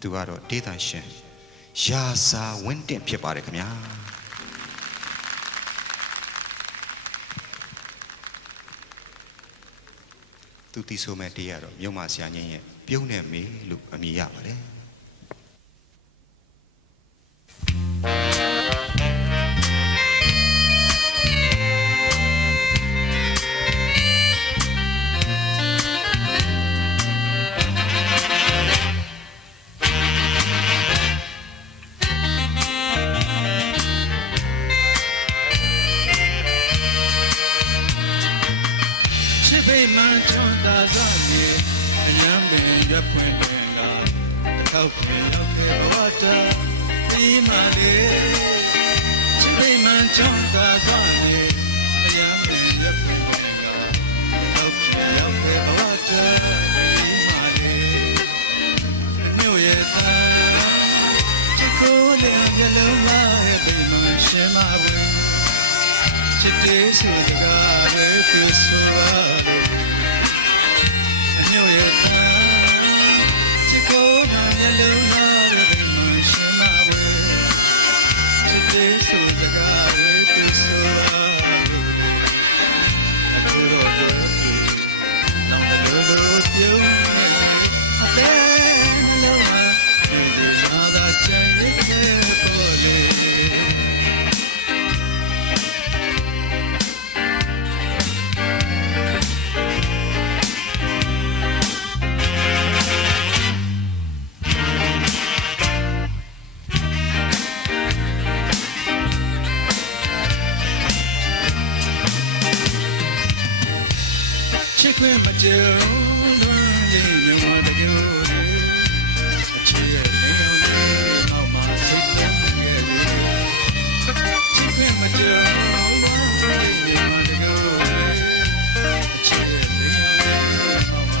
သူကတော့ဒေသရှင်ရာစာဝင်းတင့်ဖြစ်ပါတယ်ခင်ဗျာသူတီဆိုမဲ့တရားတော့မြုံမဆရာကြီးရဲ့ပြုံးတဲ့မေလို့အမည်ရပါတယ် သာစားနေအယံပင်ရွက်ပွင့်တွင်ကတစ်ခေါက်ပြင်ရောက်ခဲ့ဘဝတာပြီးမှလေချစ်ပိမှန်ချွန်သာစားနေအယံပင်ရွက်ပွင့်တွင်ကတစ်ခေါက်ပြင်ရောက်ခဲ့ဘဝတာပြီးမှလေမြို့ရဲ့သားချစ်ကိုယ်လည်းမျက်လုံးသားရဲ့ပိမှန်ရှင်းမဝင်ချစ်တဲ့စေတကားပဲပြဆိုပါလို့အ ညို့ရဲ့ ချစ်ခွင့်မကြုံလွမ်းလေးမြမတကြိုလေအချစ်ရဲ့နေတော်လေးမောက်မှာစိတ်ထဲရဲ့လေချစ်ခွင့်မကြုံလွမ်းလေးမြမတကြိုလေအချစ်ရဲ့နေတော်လေးမောက်မှာ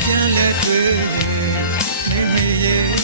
ပြန်လက်တွေ့နေနေရဲ့